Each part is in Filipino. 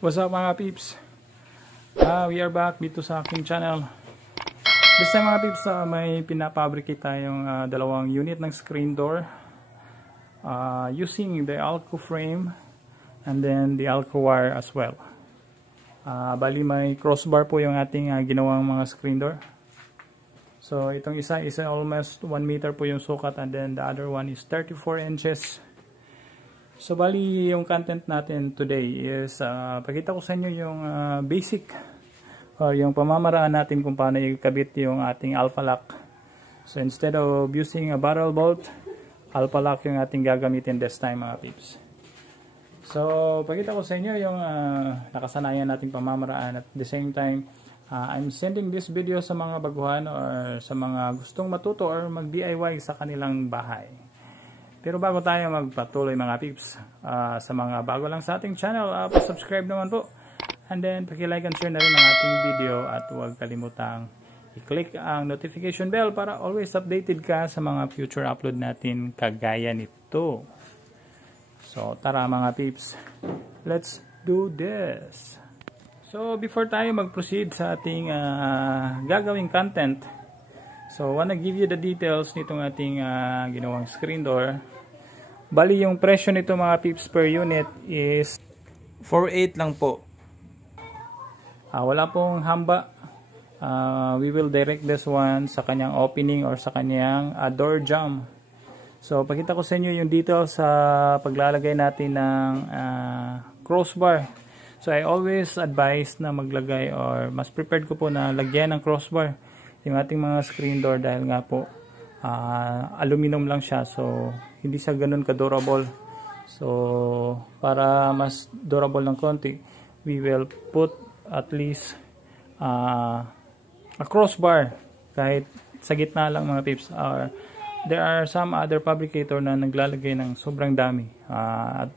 What's up mga peeps? We are back dito sa aking channel. This time mga peeps, may pinapabricate tayong dalawang unit ng screen door using the Alco frame and then the Alco wire as well. Bali may crossbar po yung ating ginawang mga screen door. So itong isa is almost 1 meter po yung sukat, and then the other one is 34 inches. So bali yung content natin today is pakita ko sa inyo yung basic or yung pamamaraan natin kung paano ikabit yung ating alpha lock. So instead of using a barrel bolt, alpha lock yung ating gagamitin this time mga peeps. So pakita ko sa inyo yung nakasanayan nating pamamaraan, at the same time I'm sending this video sa mga baguhan or sa mga gustong matuto or mag DIY sa kanilang bahay. Pero bago tayo magpatuloy mga peeps, sa mga bago lang sa ating channel, pa-subscribe naman po. And then paki-like and share na rin ang ating video, at huwag kalimutang i-click ang notification bell para always updated ka sa mga future upload natin kagaya nito. So tara mga peeps, let's do this. So before tayo mag-proceed sa ating gagawing content, so wanna give you the details nitong ating ginawang screen door. Bali yung presyo nito mga peeps per unit is 4.8 lang po. Wala pong hamba. We will direct this one sa kanyang opening or sa kanyang door jamb. So pakita ko sa inyo yung details sa paglalagay natin ng crossbar. So I always advise na maglagay, or mas prepared ko po na lagyan ng crossbar yung ating mga screen door, dahil nga po aluminum lang siya, so hindi siya ganun ka durable. So para mas durable ng konti, we will put at least a crossbar kahit sa gitna lang mga peeps. There are some other fabricator na naglalagay ng sobrang dami at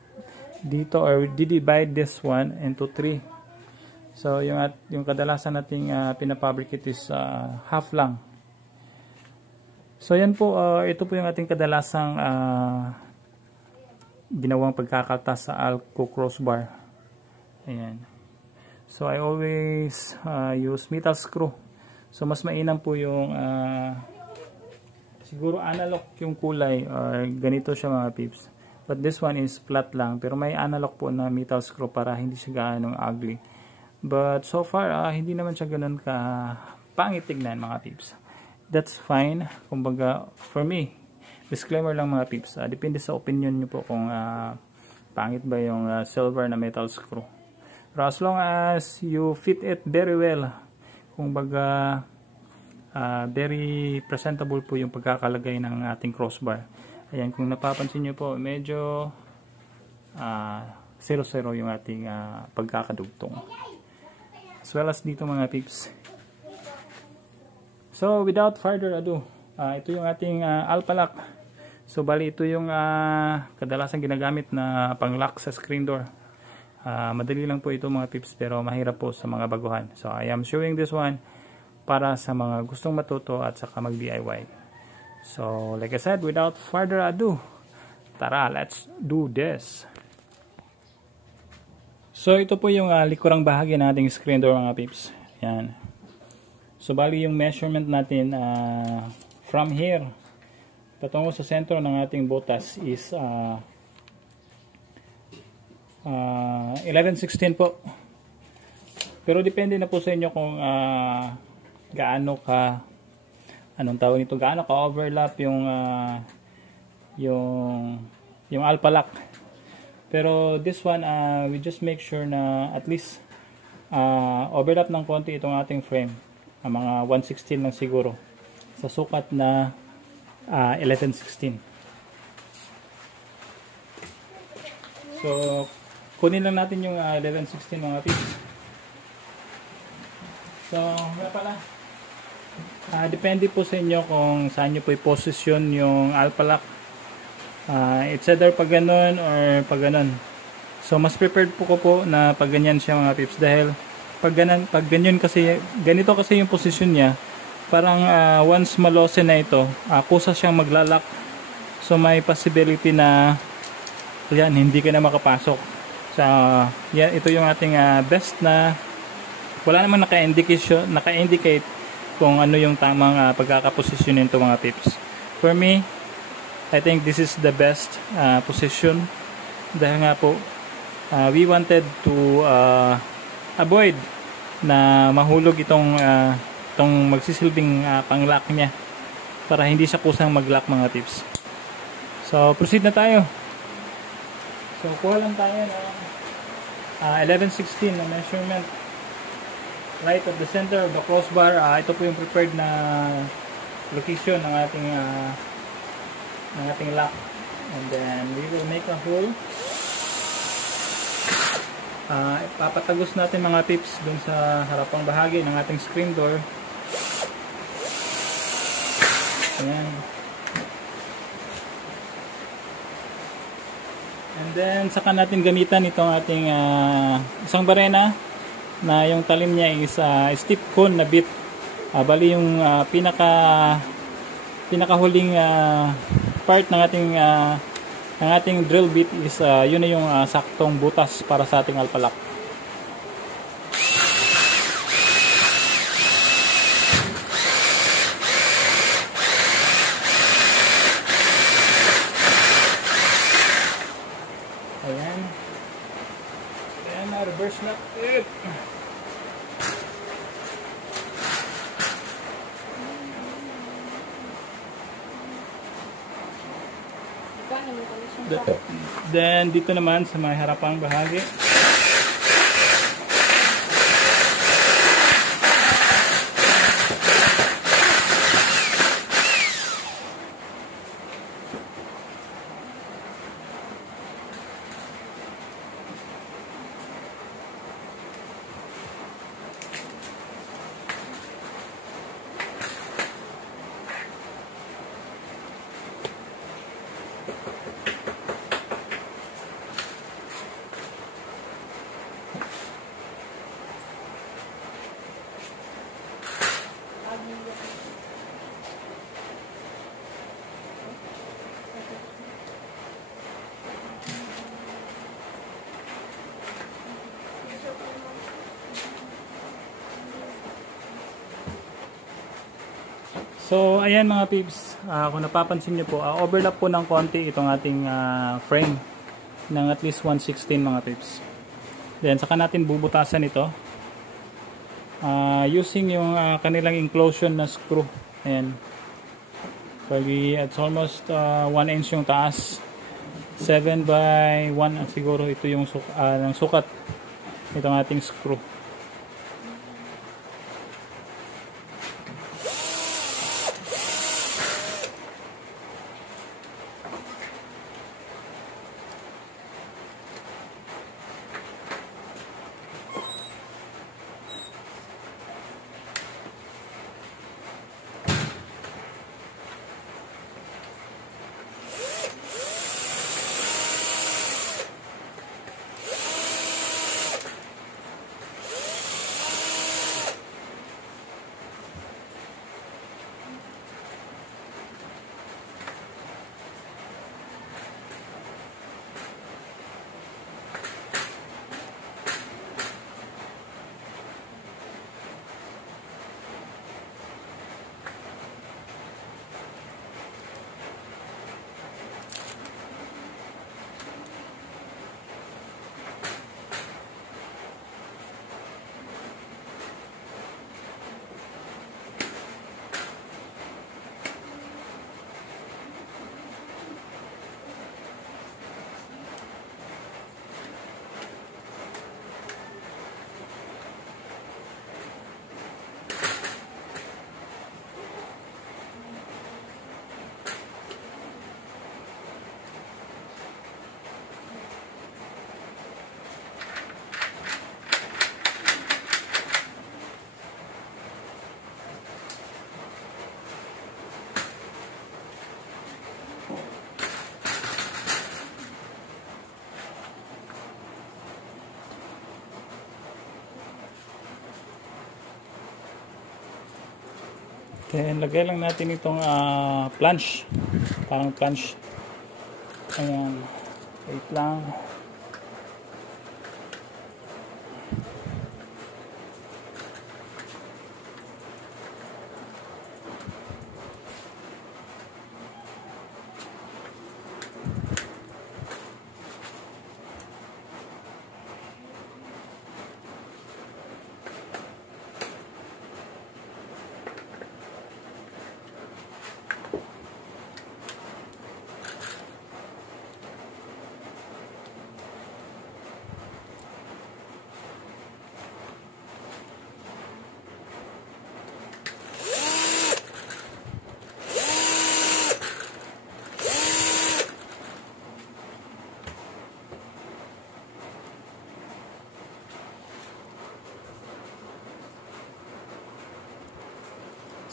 dito, or divide this one into 3. So yung kadalasan nating pinafabricate is half lang. So yan po, ito po yung ating kadalasang ginawang pagkakaltas sa Alco crossbar. Ayan. So I always use metal screw. So mas mainam po yung siguro analog yung kulay, or ganito siya mga peeps. But this one is flat lang, pero may analog po na metal screw para hindi siya gaanong ugly. But so far, hindi naman siya ganun ka pangit tignan mga peeps. That's fine. Kumbaga, for me, disclaimer lang mga peeps. Depende sa opinion nyo po kung pangit ba yung silver na metal screw. Pero as long as you fit it very well, kumbaga, very presentable po yung pagkakalagay ng ating crossbar. Ayan, kung napapansin nyo po, medyo 0-0 yung ating pagkakadugtong. As well as dito mga peeps. So without further ado, ito yung ating alpha lock. So bali ito yung kadalasan ginagamit na pang-lock sa screen door. Madali lang po ito mga peeps, pero mahirap po sa mga baguhan. So I am showing this one para sa mga gustong matuto at saka mag DIY. So like I said, without further ado, tara, let's do this. So ito po yung likurang bahagi ng ating screen door mga peeps. Yan. So bali yung measurement natin from here patungo sa sentro ng ating butas is 11/16 po. Pero depende na po sa inyo kung gaano ka, anong tawag nito, gaano ka overlap yung alpha lock. Pero this one, we just make sure na at least overlap ng konti itong ating frame. Mga 1/16 lang siguro sa sukat na 11/16. So kunin lang natin yung 11/16 mga peeps. So nga pala, depende po sa inyo kung saan nyo po i-position yung alpha lock. It's either pag ganun or pag ganun. So mas prepared po ko po na pag ganyan siya mga peeps, dahil pag ganyan kasi, ganito kasi yung position niya, parang once malose na ito, kusa siyang maglalak. So may possibility na yan, hindi ka na makapasok. So, yan, ito yung ating best na wala namang naka-indicate kung ano yung tamang pagkakaposisyon nito mga pips. For me, I think this is the best position dahil nga po we wanted to avoid na mahulog itong magsisilbing pang-lock niya para hindi siya kusang mag-lock mga tips. So proceed na tayo. So kuha lang tayo ng 11/16 na measurement right at the center of the crossbar. Ito po yung prepared na location ng ating lock, and then we will make a hole. Papatagos natin mga tips dun sa harapang bahagi ng ating screen door. Ayan. And then saka natin gamitan itong ating isang barena na yung talim niya is stiff cone na bit. Bali yung pinakahuling part ng ating drill bit is yun na yung saktong butas para sa ating alpha lock. Ayan. Ayan na, reverse lock. Then dito naman sa may harapang bahagi, so ayan mga peeps, kung napapansin nyo po, overlap po ng konti itong ating frame ng at least 1/16 mga peeps. Then saka natin bubutasan ito using yung kanilang inclusion na screw. Ayan. Pagi it's almost 1 inch yung taas, 7 by 1 siguro ito yung sukat itong ating screw. Then lagay lang natin itong planche, parang planche. Ayan, wait lang.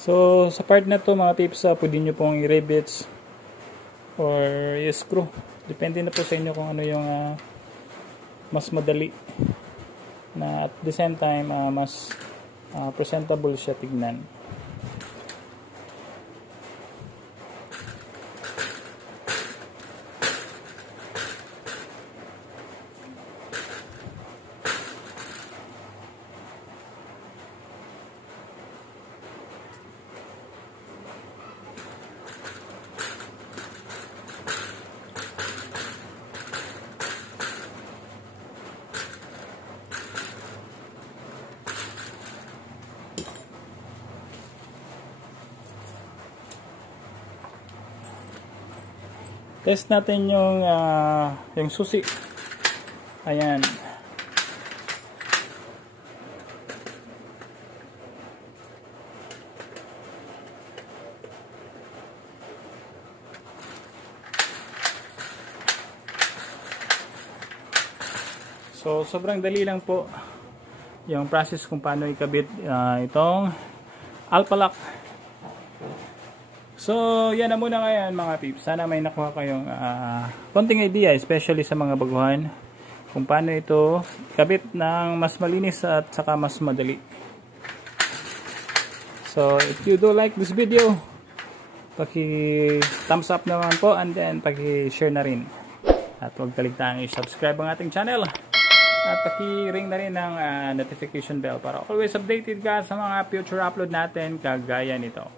So, sa part na to mga tips, pwede nyo pong i-rivets or i-screw. Depende na po sa inyo kung ano yung mas madali na at the same time mas presentable siya tignan. Test natin yung susi. Ayan. So, sobrang dali lang po yung process kung paano ikabit itong Alpha Lock. So, yan na muna ngayon mga tips. Sana may nakuha kayong konting idea, especially sa mga baguhan, kung paano ito ikabit ng mas malinis at saka mas madali. So, if you do like this video, paki-thumbs up naman po and then paki-share na rin. At huwag kaligtaan i-subscribe ang ating channel. At paki-ring na rin ng notification bell para always updated ka sa mga future upload natin kagaya nito.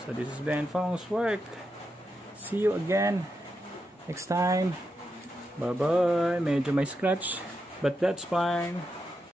So this has been Fong's Work. See you again next time. Bye bye. Medyo may scratch, but that's fine.